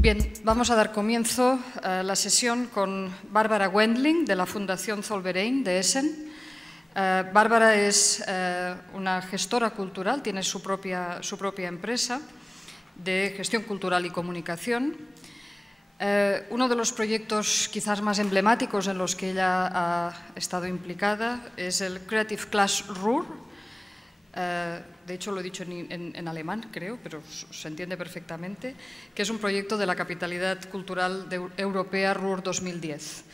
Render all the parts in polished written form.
Bien, vamos a dar comienzo a la sesión con Bárbara Wendling, de la Fundación Zollverein de Essen. Bárbara es una gestora cultural, tiene su propia empresa de gestión cultural y comunicación. Uno de los proyectos quizás más emblemáticos en los que ella ha estado implicada es el Creative Class Ruhr. De hecho, lo he dicho en alemán, creo, pero se entiende perfectamente, que es un proyecto de la Capitalidad Cultural Europea Ruhr 2010.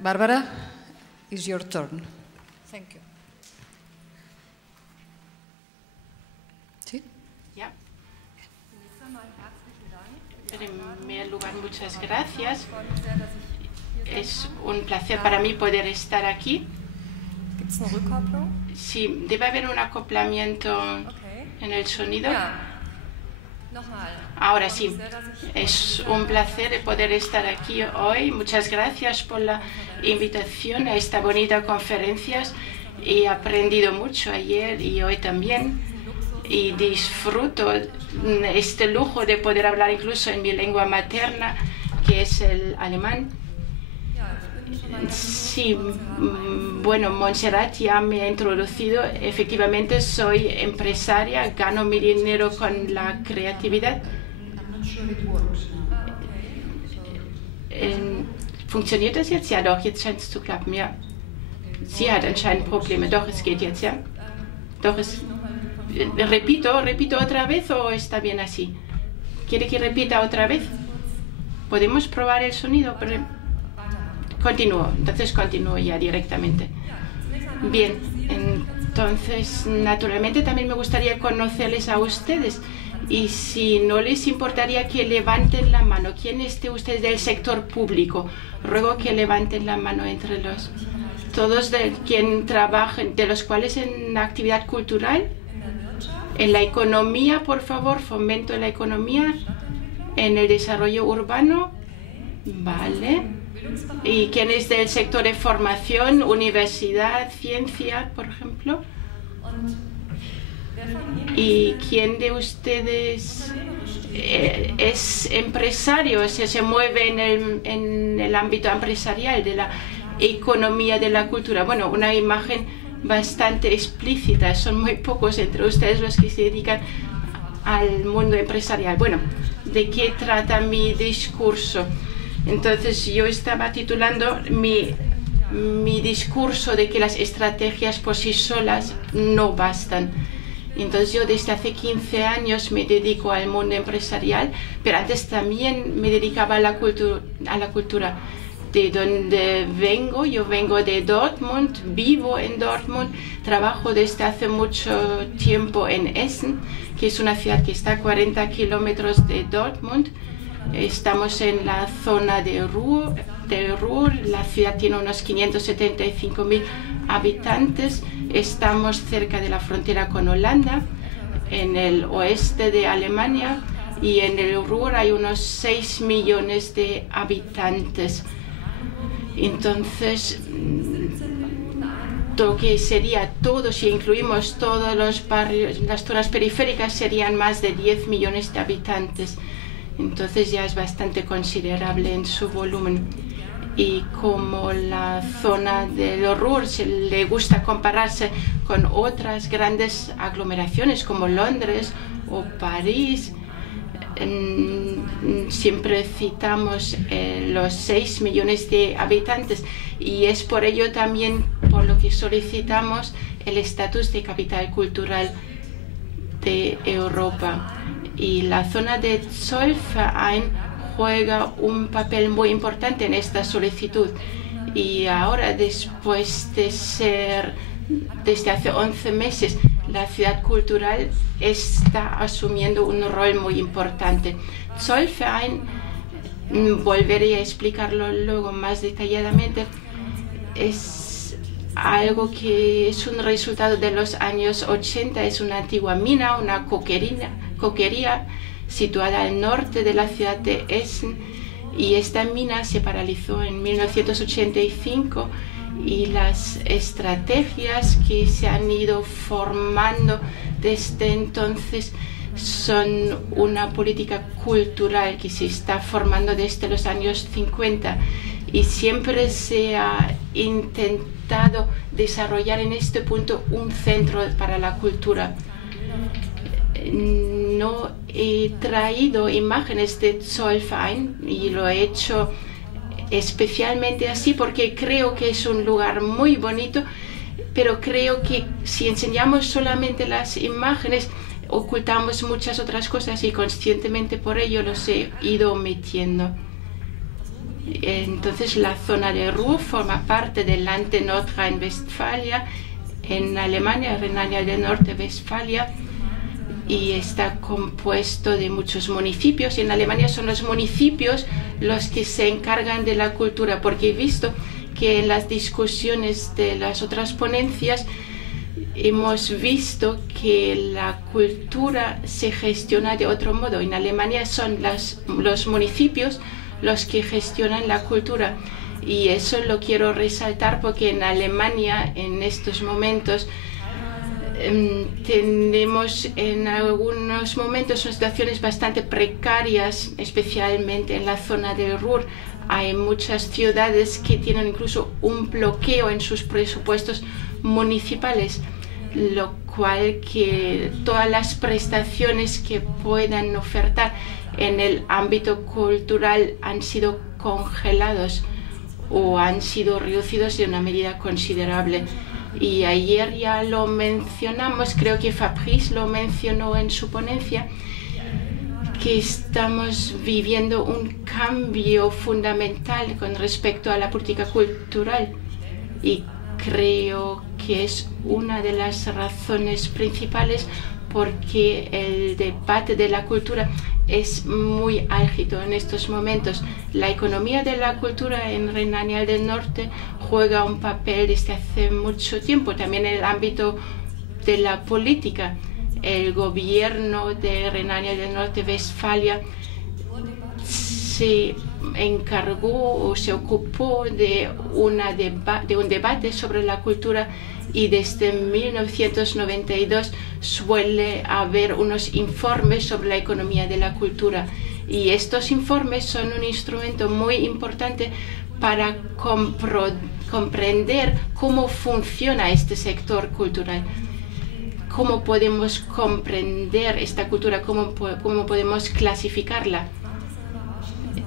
Bárbara, it's your turn. Thank you. ¿Sí? Ya. En primer lugar, muchas gracias. Es un placer para mí poder estar aquí. Sí, debe haber un acoplamiento en el sonido. Ahora sí, es un placer poder estar aquí hoy. Muchas gracias por la invitación a esta bonita conferencia. He aprendido mucho ayer y hoy también. Y disfruto este lujo de poder hablar incluso en mi lengua materna, que es el alemán. Sí, bueno, Montserrat ya me ha introducido. Efectivamente, soy empresaria, gano mi dinero con la creatividad. Funktioniert das jetzt? Ja, doch, jetzt scheint es zu klappen, ja. Sie hat anscheinend Probleme. Doch, es geht jetzt, ja. Doch, es... ¿Repito otra vez o está bien así? ¿Quiere que repita otra vez? ¿Podemos probar el sonido? Continúo, entonces continúo ya directamente. Bien, entonces naturalmente también me gustaría conocerles a ustedes y si no les importaría que levanten la mano. ¿Quién es de ustedes del sector público? Ruego que levanten la mano entre los... Todos de quien trabajen, de los cuales en la actividad cultural, en la economía, por favor, fomento la economía, en el desarrollo urbano, vale. ¿Y quién es del sector de formación, universidad, ciencia, por ejemplo? ¿Y quién de ustedes es empresario, se mueve en el ámbito empresarial de la economía de la cultura? Bueno, una imagen bastante explícita. Son muy pocos entre ustedes los que se dedican al mundo empresarial. Bueno, ¿de qué trata mi discurso? Entonces yo estaba titulando mi discurso de que las estrategias por sí solas no bastan. Entonces yo desde hace 15 años me dedico al mundo empresarial, pero antes también me dedicaba a la cultura. De donde vengo, yo vengo de Dortmund, vivo en Dortmund, trabajo desde hace mucho tiempo en Essen, que es una ciudad que está a 40 kilómetros de Dortmund. Estamos en la zona de Ruhr. La ciudad tiene unos 575.000 habitantes. Estamos cerca de la frontera con Holanda, en el oeste de Alemania, y en el Ruhr hay unos 6 millones de habitantes. Entonces, lo que sería todo, si incluimos todos los barrios, las zonas periféricas, serían más de 10 millones de habitantes. Entonces ya es bastante considerable en su volumen. Y como la zona del Ruhr le gusta compararse con otras grandes aglomeraciones como Londres o París, siempre citamos los 6 millones de habitantes y es por ello también por lo que solicitamos el estatus de capital cultural de Europa. Y la zona de Zollverein juega un papel muy importante en esta solicitud. Y ahora, después de ser, desde hace 11 meses, la ciudad cultural está asumiendo un rol muy importante. Zollverein, volveré a explicarlo luego más detalladamente, es algo que es un resultado de los años 80, es una antigua mina, una coquería situada al norte de la ciudad de Essen, y esta mina se paralizó en 1985 y las estrategias que se han ido formando desde entonces son una política cultural que se está formando desde los años 50 y siempre se ha intentado desarrollar en este punto un centro para la cultura. No he traído imágenes de Zollverein y lo he hecho especialmente así porque creo que es un lugar muy bonito, pero creo que si enseñamos solamente las imágenes ocultamos muchas otras cosas y conscientemente por ello los he ido omitiendo. Entonces la zona de Ruhr forma parte del Land de Nordrhein-Westfalia en Alemania, Renania del Norte-Westfalia, y está compuesto de muchos municipios. Y en Alemania son los municipios los que se encargan de la cultura, porque he visto que en las discusiones de las otras ponencias hemos visto que la cultura se gestiona de otro modo. En Alemania son los municipios los que gestionan la cultura, y eso lo quiero resaltar porque en Alemania en estos momentos tenemos en algunos momentos situaciones bastante precarias, especialmente en la zona del Ruhr. Hay muchas ciudades que tienen incluso un bloqueo en sus presupuestos municipales, lo cual que todas las prestaciones que puedan ofertar en el ámbito cultural han sido congelados o han sido reducidos de una medida considerable. Y ayer ya lo mencionamos, creo que Fabrice lo mencionó en su ponencia, que estamos viviendo un cambio fundamental con respecto a la política cultural, y creo que es una de las razones principales porque el debate de la cultura es muy álgido en estos momentos. La economía de la cultura en Renania del Norte juega un papel desde hace mucho tiempo, también en el ámbito de la política. El gobierno de Renania del Norte-Westfalia se encargó o se ocupó de un debate sobre la cultura, y desde 1992 suele haber unos informes sobre la economía de la cultura, y estos informes son un instrumento muy importante para comprender cómo funciona este sector cultural, cómo podemos comprender esta cultura, cómo podemos clasificarla.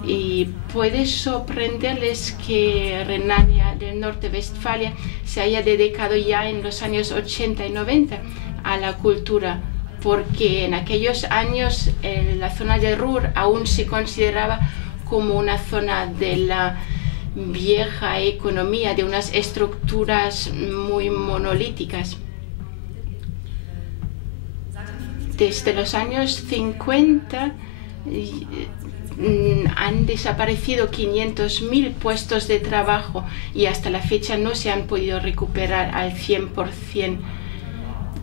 Y puede sorprenderles que Renania del Norte-Westfalia se haya dedicado ya en los años 80 y 90 a la cultura, porque en aquellos años la zona de Ruhr aún se consideraba como una zona de la vieja economía, de unas estructuras muy monolíticas. Desde los años 50 han desaparecido 500.000 puestos de trabajo y hasta la fecha no se han podido recuperar al 100%.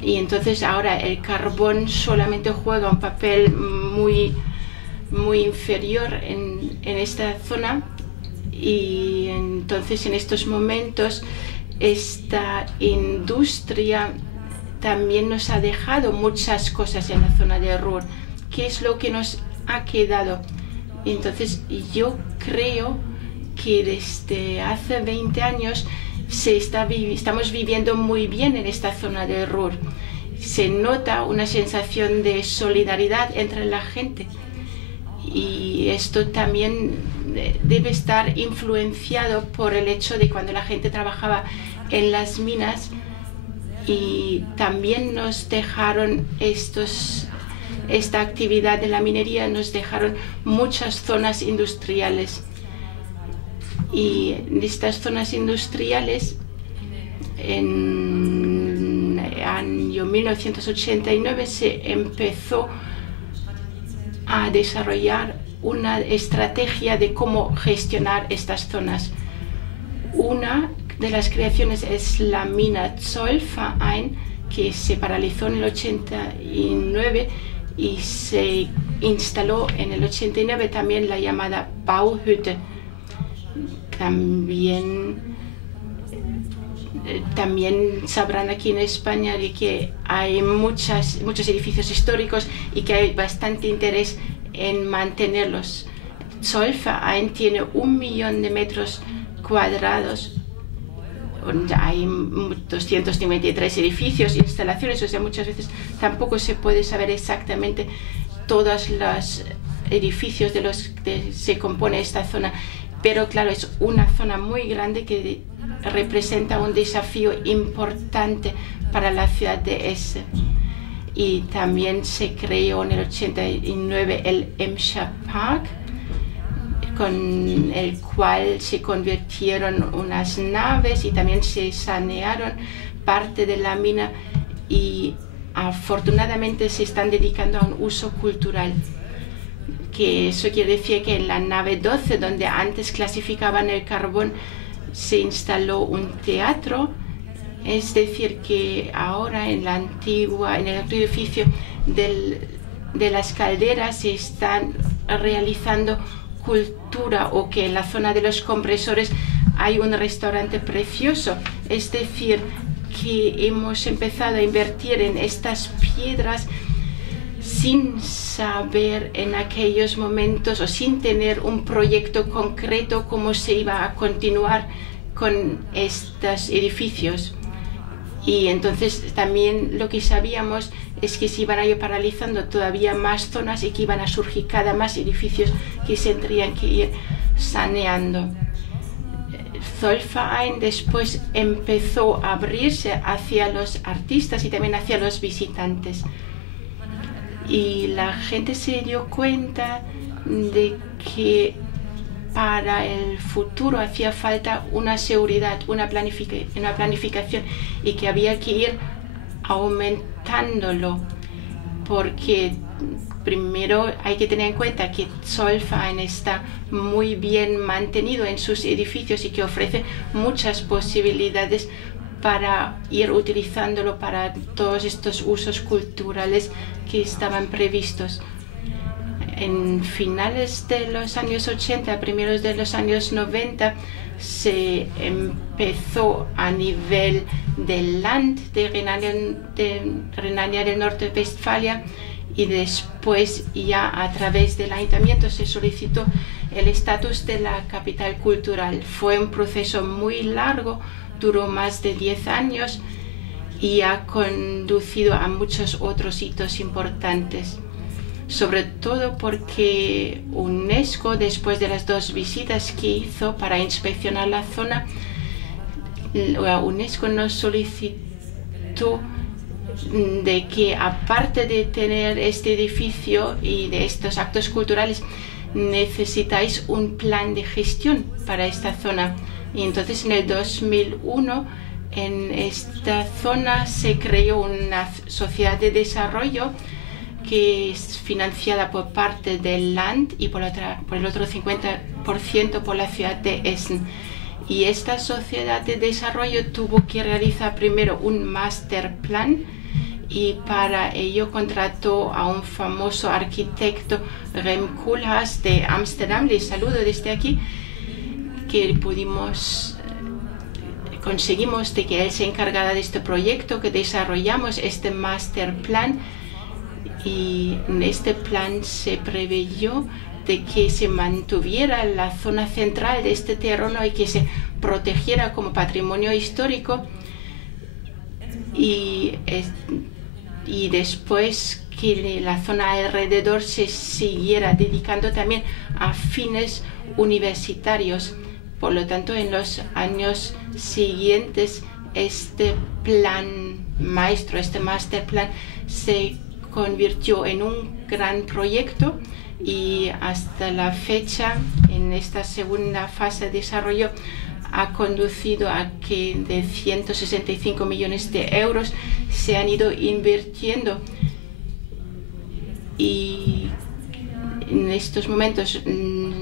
Y entonces ahora el carbón solamente juega un papel muy inferior en esta zona, y entonces en estos momentos esta industria también nos ha dejado muchas cosas en la zona de Ruhr. ¿Qué es lo que nos ha quedado? Entonces yo creo que desde hace 20 años estamos viviendo muy bien en esta zona de Ruhr. Se nota una sensación de solidaridad entre la gente, y esto también debe estar influenciado por el hecho de cuando la gente trabajaba en las minas, y también nos dejaron esta actividad de la minería, nos dejaron muchas zonas industriales, y en estas zonas industriales en el año 1989 se empezó a desarrollar una estrategia de cómo gestionar estas zonas. Una de las creaciones es la mina Zollverein, que se paralizó en el 89, y se instaló en el 89 también la llamada Bauhütte. También sabrán aquí en España de que hay muchos edificios históricos y que hay bastante interés en mantenerlos. Zollverein tiene 1 millón de metros cuadrados. Hay 253 edificios, instalaciones, o sea, muchas veces tampoco se puede saber exactamente todos los edificios de los que se compone esta zona. Pero claro, es una zona muy grande que representa un desafío importante para la ciudad de Essen. Y también se creó en el 89 el Emscher Park, con el cual se convirtieron unas naves y también se sanearon parte de la mina, y afortunadamente se están dedicando a un uso cultural. Que eso quiere decir que en la nave 12, donde antes clasificaban el carbón, se instaló un teatro. Es decir, que ahora en el antiguo edificio de las calderas se están realizando cultura, o que en la zona de los compresores hay un restaurante precioso. Es decir, que hemos empezado a invertir en estas piedras sin saber en aquellos momentos, o sin tener un proyecto concreto, cómo se iba a continuar con estos edificios. Y entonces también lo que sabíamos es que se iban a ir paralizando todavía más zonas y que iban a surgir cada más edificios que se tendrían que ir saneando. Zollverein después empezó a abrirse hacia los artistas y también hacia los visitantes. Y la gente se dio cuenta de que para el futuro hacía falta una seguridad, una planificación, y que había que ir aumentándolo, porque primero hay que tener en cuenta que Zollverein está muy bien mantenido en sus edificios y que ofrece muchas posibilidades para ir utilizándolo para todos estos usos culturales que estaban previstos. En finales de los años 80, primeros de los años 90, se empezó a nivel del Land de Renania del Norte-Westfalia, y después ya a través del ayuntamiento se solicitó el estatus de la capital cultural. Fue un proceso muy largo, duró más de 10 años y ha conducido a muchos otros hitos importantes. Sobre todo porque UNESCO, después de las 2 visitas que hizo para inspeccionar la zona, UNESCO nos solicitó de que, aparte de tener este edificio y de estos actos culturales, necesitáis un plan de gestión para esta zona. Y entonces en el 2001 en esta zona se creó una sociedad de desarrollo que es financiada por parte del Land y por el otro 50% por la ciudad de Essen. Y esta sociedad de desarrollo tuvo que realizar primero un master plan, y para ello contrató a un famoso arquitecto, Rem Koolhaas de Ámsterdam. Les saludo desde aquí, que conseguimos de que él se encargara de este proyecto, que desarrollamos este master plan. Y en este plan se preveyó de que se mantuviera la zona central de este terreno y que se protegiera como patrimonio histórico, y después que la zona alrededor se siguiera dedicando también a fines universitarios. Por lo tanto, en los años siguientes este plan maestro, este master plan, se convirtió en un gran proyecto, y hasta la fecha, en esta segunda fase de desarrollo, ha conducido a que de 165 millones de euros se han ido invirtiendo. Y en estos momentos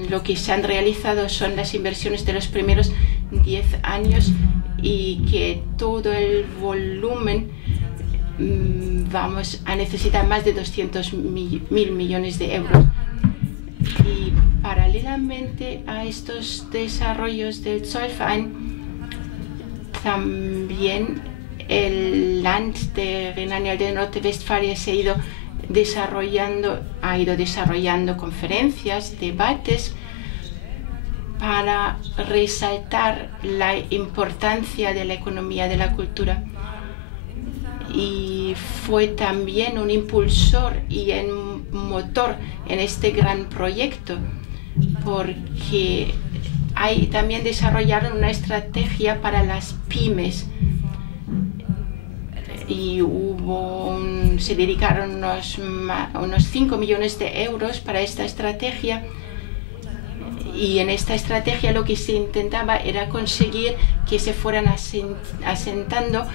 lo que se han realizado son las inversiones de los primeros 10 años, y que todo el volumen vamos a necesitar más de 200.000 millones de euros. Y paralelamente a estos desarrollos del Zollverein, también el Land de Renania del Norte-Westfalia ha ido desarrollando conferencias, debates para resaltar la importancia de la economía de la cultura. Y fue también un impulsor y un motor en este gran proyecto, porque también desarrollaron una estrategia para las pymes y se dedicaron unos 5 millones de euros para esta estrategia. Y en esta estrategia lo que se intentaba era conseguir que se fueran asentando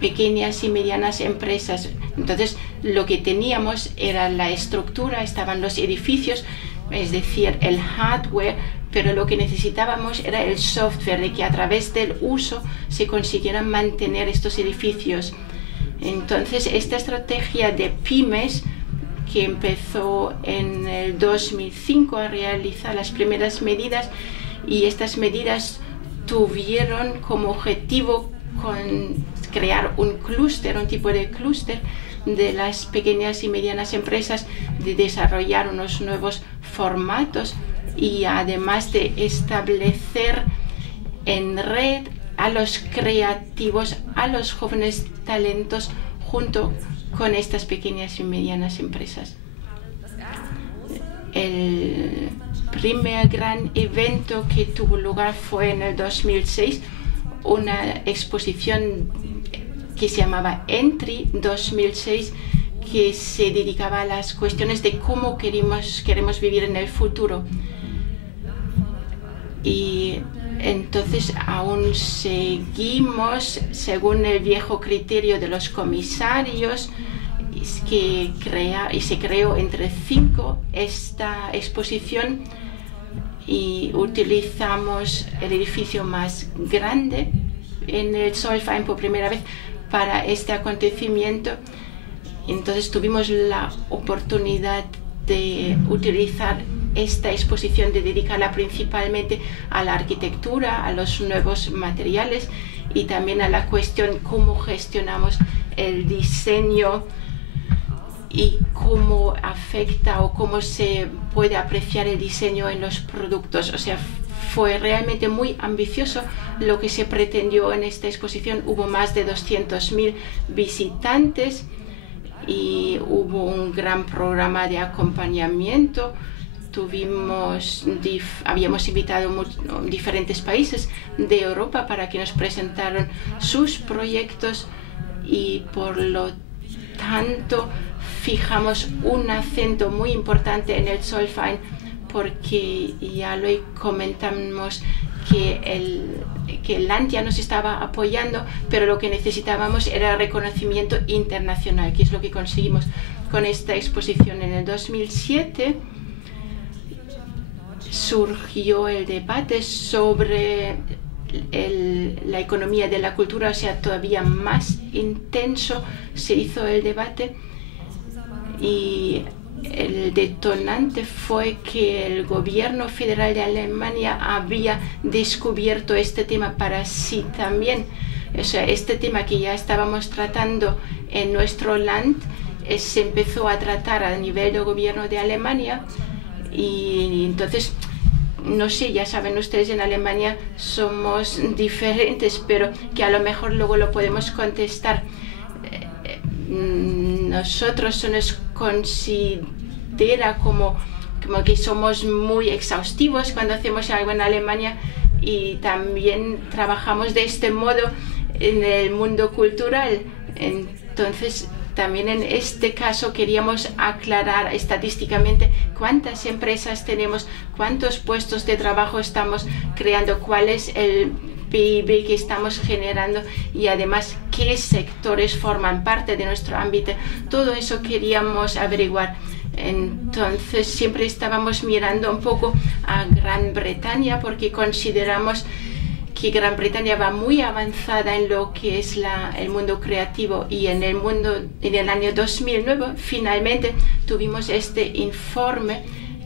pequeñas y medianas empresas. Entonces, lo que teníamos era la estructura, estaban los edificios, es decir, el hardware, pero lo que necesitábamos era el software, de que a través del uso se consiguieran mantener estos edificios. Entonces, esta estrategia de pymes, que empezó en el 2005 a realizar las primeras medidas, y estas medidas tuvieron como objetivo crear un clúster, un tipo de clúster de las pequeñas y medianas empresas, de desarrollar unos nuevos formatos y además de establecer en red a los creativos, a los jóvenes talentos junto con estas pequeñas y medianas empresas. El primer gran evento que tuvo lugar fue en el 2006, una exposición que se llamaba Entry 2006, que se dedicaba a las cuestiones de cómo queremos vivir en el futuro. Y entonces aún seguimos según el viejo criterio de los comisarios, y se creó entre 5 esta exposición, y utilizamos el edificio más grande en el Zollverein por primera vez para este acontecimiento. Entonces tuvimos la oportunidad de utilizar esta exposición, de dedicarla principalmente a la arquitectura, a los nuevos materiales y también a la cuestión cómo gestionamos el diseño y cómo afecta o cómo se puede apreciar el diseño en los productos. O sea, fue realmente muy ambicioso lo que se pretendió en esta exposición. Hubo más de 200.000 visitantes y hubo un gran programa de acompañamiento. Habíamos invitado diferentes países de Europa para que nos presentaran sus proyectos, y por lo tanto fijamos un acento muy importante en el Zollverein, porque ya lo comentamos que el Land ya nos estaba apoyando, pero lo que necesitábamos era reconocimiento internacional, que es lo que conseguimos con esta exposición. En el 2007 surgió el debate sobre la economía de la cultura, o sea, todavía más intenso se hizo el debate, y el detonante fue que el gobierno federal de Alemania había descubierto este tema para sí también. O sea, este tema que ya estábamos tratando en nuestro Land se empezó a tratar a nivel del gobierno de Alemania, y entonces, no sé, ya saben ustedes, en Alemania somos diferentes, pero que a lo mejor luego lo podemos contestar. Nosotros se nos considera como que somos muy exhaustivos cuando hacemos algo en Alemania, y también trabajamos de este modo en el mundo cultural. Entonces, también en este caso queríamos aclarar estadísticamente cuántas empresas tenemos, cuántos puestos de trabajo estamos creando, cuál es el PIB que estamos generando, y además qué sectores forman parte de nuestro ámbito. Todo eso queríamos averiguar. Entonces siempre estábamos mirando un poco a Gran Bretaña, porque consideramos que Gran Bretaña va muy avanzada en lo que es el mundo creativo, y en el año 2009 finalmente tuvimos este informe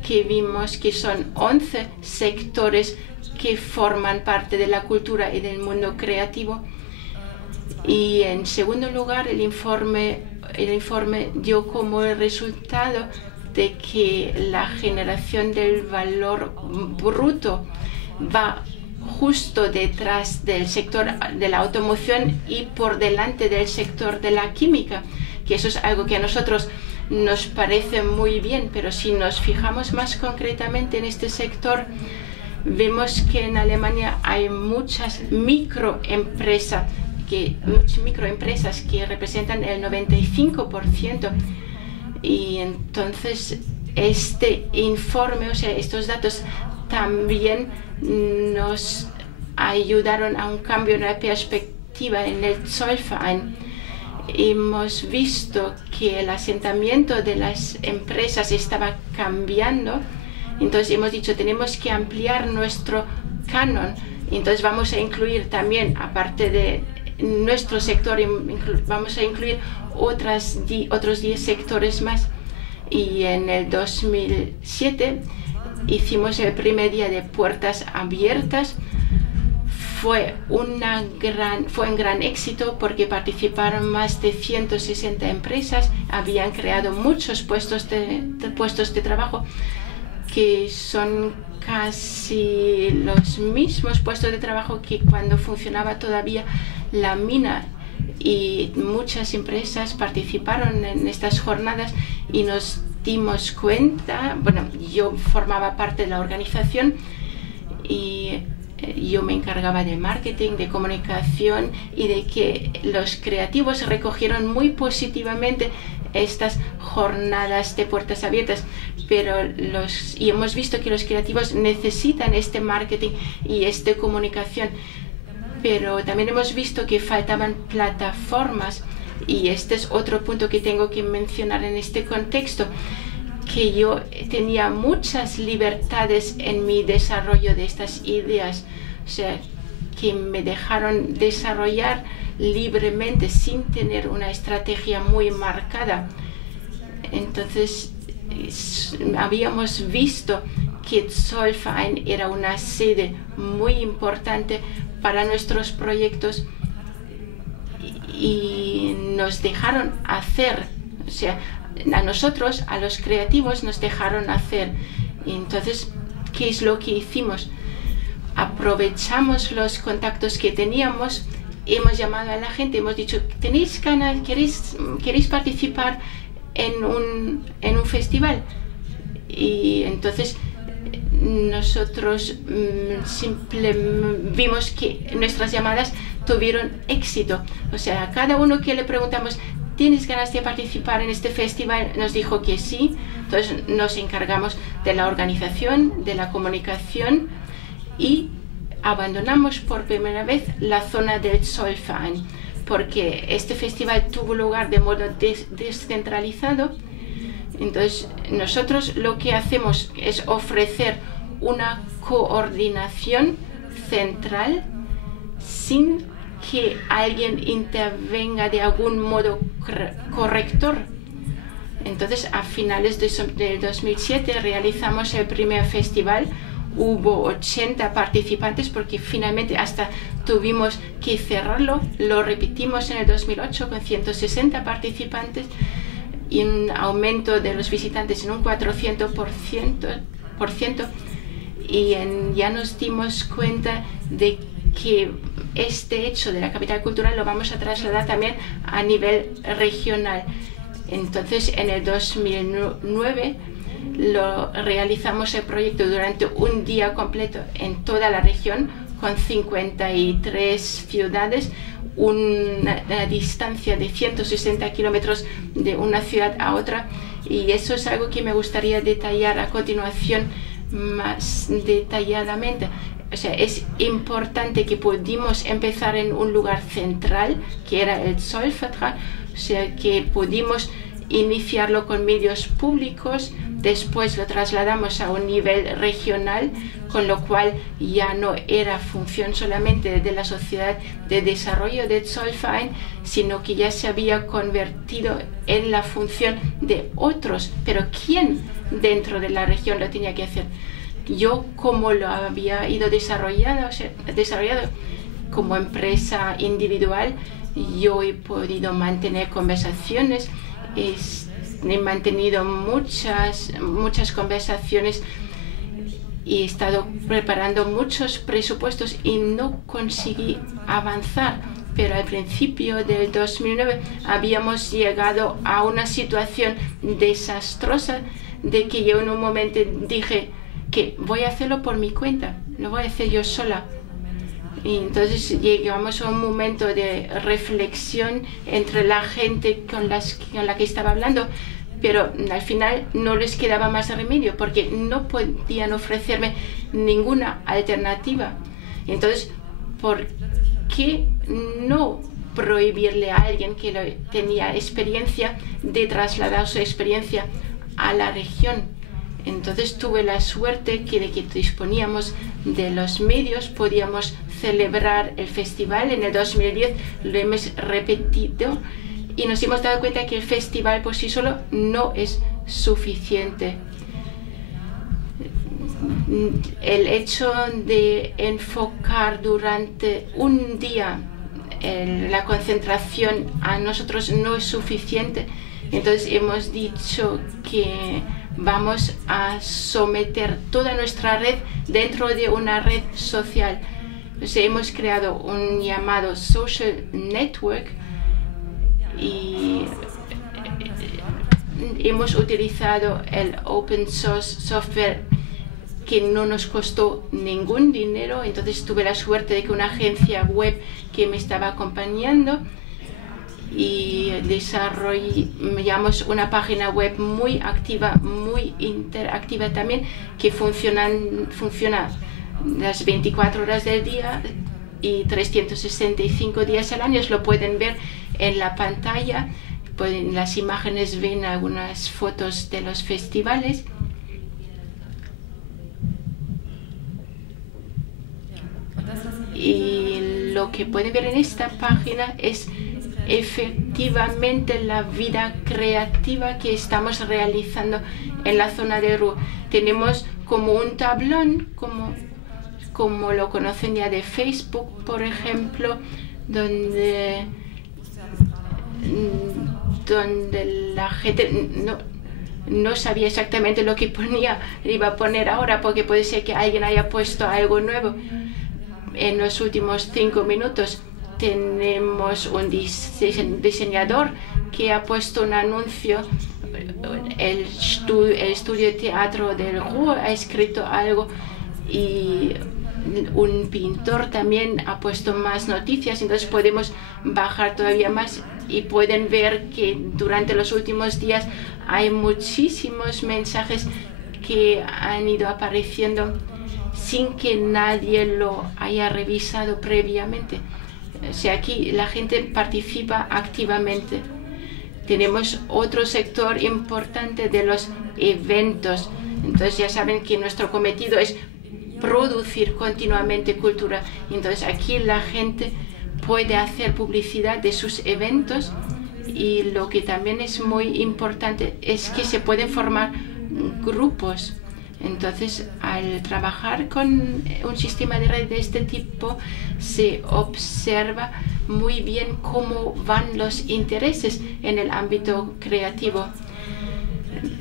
que vimos que son 11 sectores que forman parte de la cultura y del mundo creativo. Y en segundo lugar, el informe dio como resultado de que la generación del valor bruto va justo detrás del sector de la automoción y por delante del sector de la química, que eso es algo que a nosotros nos parece muy bien, pero si nos fijamos más concretamente en este sector, vemos que en Alemania hay muchas microempresas que representan el 95%, y entonces este informe, o sea, estos datos también nos ayudaron a un cambio en la perspectiva en el Zollverein. Hemos visto que el asentamiento de las empresas estaba cambiando, entonces hemos dicho tenemos que ampliar nuestro canon, entonces vamos a incluir también, aparte de nuestro sector, vamos a incluir otros 10 sectores más. Y en el 2007 hicimos el primer día de puertas abiertas. Fue un gran éxito porque participaron más de 160 empresas, habían creado muchos puestos de trabajo, que son casi los mismos puestos de trabajo que cuando funcionaba todavía la mina, y muchas empresas participaron en estas jornadas y nos dimos cuenta, bueno, yo formaba parte de la organización y yo me encargaba de marketing, de comunicación, y de que los creativos recogieron muy positivamente estas jornadas de puertas abiertas, y hemos visto que los creativos necesitan este marketing y esta comunicación, pero también hemos visto que faltaban plataformas, y este es otro punto que tengo que mencionar en este contexto, que yo tenía muchas libertades en mi desarrollo de estas ideas, o sea, que me dejaron desarrollar libremente sin tener una estrategia muy marcada. Entonces, habíamos visto que Zollverein era una sede muy importante para nuestros proyectos y nos dejaron hacer, o sea, a nosotros, a los creativos, nos dejaron hacer. Y entonces, ¿qué es lo que hicimos? Aprovechamos los contactos que teníamos, hemos llamado a la gente, hemos dicho, ¿tenéis ganas, queréis participar en un festival? Y entonces nosotros vimos que nuestras llamadas tuvieron éxito. O sea, a cada uno que le preguntamos, ¿tienes ganas de participar en este festival?, nos dijo que sí. Entonces nos encargamos de la organización, de la comunicación, y abandonamos por primera vez la zona del Zollverein, porque este festival tuvo lugar de modo descentralizado. Entonces nosotros lo que hacemos es ofrecer una coordinación central sin que alguien intervenga de algún modo corrector. Entonces, a finales del 2007 realizamos el primer festival. Hubo 80 participantes porque finalmente hasta tuvimos que cerrarlo. Lo repetimos en el 2008 con 160 participantes y un aumento de los visitantes en un 400%. Y ya nos dimos cuenta de que este hecho de la capital cultural lo vamos a trasladar también a nivel regional. Entonces, en el 2009 realizamos el proyecto durante un día completo en toda la región, con 53 ciudades, una distancia de 160 kilómetros de una ciudad a otra, y eso es algo que me gustaría detallar a continuación más detalladamente. O sea, es importante que pudimos empezar en un lugar central, que era el Zollverein, o sea, que pudimos iniciarlo con medios públicos Después lo trasladamos a un nivel regional, con lo cual ya no era función solamente de la Sociedad de Desarrollo de Zollverein, sino que ya se había convertido en la función de otros. Pero ¿quién dentro de la región lo tenía que hacer? Yo, como lo había ido desarrollado como empresa individual, yo he podido mantener conversaciones, he mantenido muchas conversaciones y he estado preparando muchos presupuestos y no conseguí avanzar. Pero al principio del 2009 habíamos llegado a una situación desastrosa de que yo en un momento dije que voy a hacerlo por mi cuenta, lo voy a hacer yo sola. Y entonces llegamos a un momento de reflexión entre la gente con la que estaba hablando, pero al final no les quedaba más remedio porque no podían ofrecerme ninguna alternativa. Entonces, ¿por qué no prohibirle a alguien que tenía experiencia de trasladar su experiencia a la región? Entonces tuve la suerte de que disponíamos de los medios, podíamos celebrar el festival. En el 2010 lo hemos repetido y nos hemos dado cuenta que el festival por sí solo no es suficiente. El hecho de enfocar durante un día la concentración a nosotros no es suficiente. Entonces hemos dicho que vamos a someter toda nuestra red dentro de una red social. Entonces hemos creado un llamado Social Network y hemos utilizado el Open Source Software que no nos costó ningún dinero. Entonces tuve la suerte de que una agencia web que me estaba acompañando y desarrollamos una página web muy activa, muy interactiva también, que funciona las 24 horas del día y 365 días al año. Lo pueden ver en la pantalla, en las imágenes ven algunas fotos de los festivales. Y lo que pueden ver en esta página es efectivamente la vida creativa que estamos realizando en la zona de Ruhr. Tenemos como un tablón, como lo conocen ya de Facebook, por ejemplo, donde la gente no sabía exactamente lo que iba a poner ahora, porque puede ser que alguien haya puesto algo nuevo en los últimos 5 minutos. Tenemos un diseñador que ha puesto un anuncio. El estudio de teatro del Ruhr ha escrito algo y un pintor también ha puesto más noticias. Entonces podemos bajar todavía más y pueden ver que durante los últimos días hay muchísimos mensajes que han ido apareciendo sin que nadie lo haya revisado previamente. O sea, aquí la gente participa activamente. Tenemos otro sector importante de los eventos. Entonces ya saben que nuestro cometido es producir continuamente cultura. Entonces aquí la gente puede hacer publicidad de sus eventos y lo que también es muy importante es que se pueden formar grupos. Entonces, al trabajar con un sistema de red de este tipo, se observa muy bien cómo van los intereses en el ámbito creativo.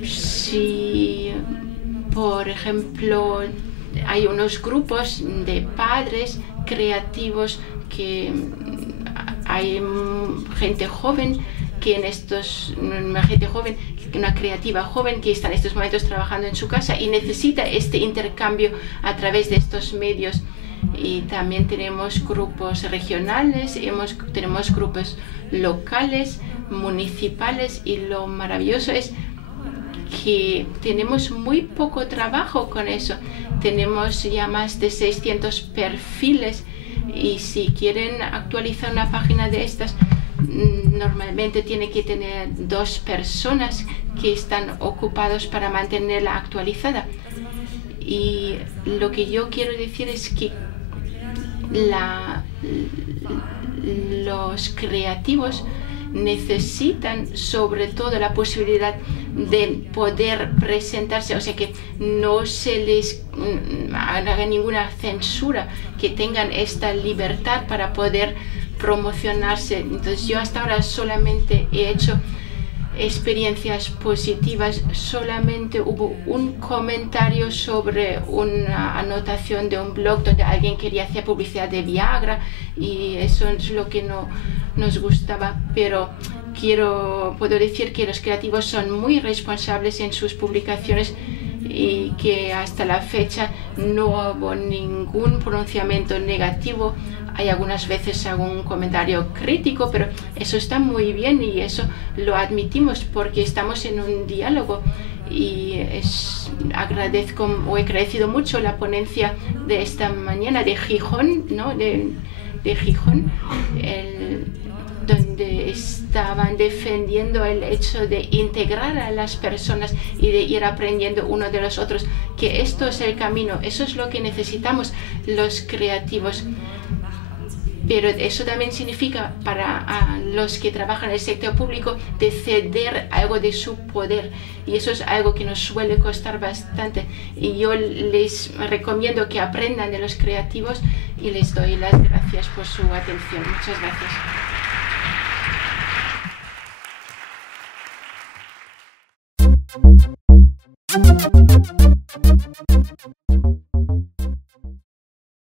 Si, por ejemplo, hay unos grupos de padres creativos que hay gente joven una creativa joven que está en estos momentos trabajando en su casa y necesita este intercambio a través de estos medios. Y también tenemos grupos regionales, tenemos grupos locales, municipales, y lo maravilloso es que tenemos muy poco trabajo con eso. Tenemos ya más de 600 perfiles y si quieren actualizar una página de estas, normalmente tiene que tener 2 personas que están ocupados para mantenerla actualizada. Y lo que yo quiero decir es que los creativos necesitan sobre todo la posibilidad de poder presentarse, o sea, que no se les haga ninguna censura, que tengan esta libertad para poder promocionarse. Entonces yo hasta ahora solamente he hecho experiencias positivas, solamente hubo un comentario sobre una anotación de un blog donde alguien quería hacer publicidad de Viagra y eso es lo que no nos gustaba, pero puedo decir que los creativos son muy responsables en sus publicaciones y que hasta la fecha no hubo ningún pronunciamiento negativo. Hay algunas veces algún comentario crítico, pero eso está muy bien y eso lo admitimos porque estamos en un diálogo. Y agradezco o he agradecido mucho la ponencia de esta mañana de Gijón, ¿no? de Gijón, donde estaban defendiendo el hecho de integrar a las personas y de ir aprendiendo uno de los otros, que esto es el camino, eso es lo que necesitamos los creativos. Pero eso también significa para los que trabajan en el sector público de ceder algo de su poder, y eso es algo que nos suele costar bastante, y yo les recomiendo que aprendan de los creativos y les doy las gracias por su atención. Muchas gracias.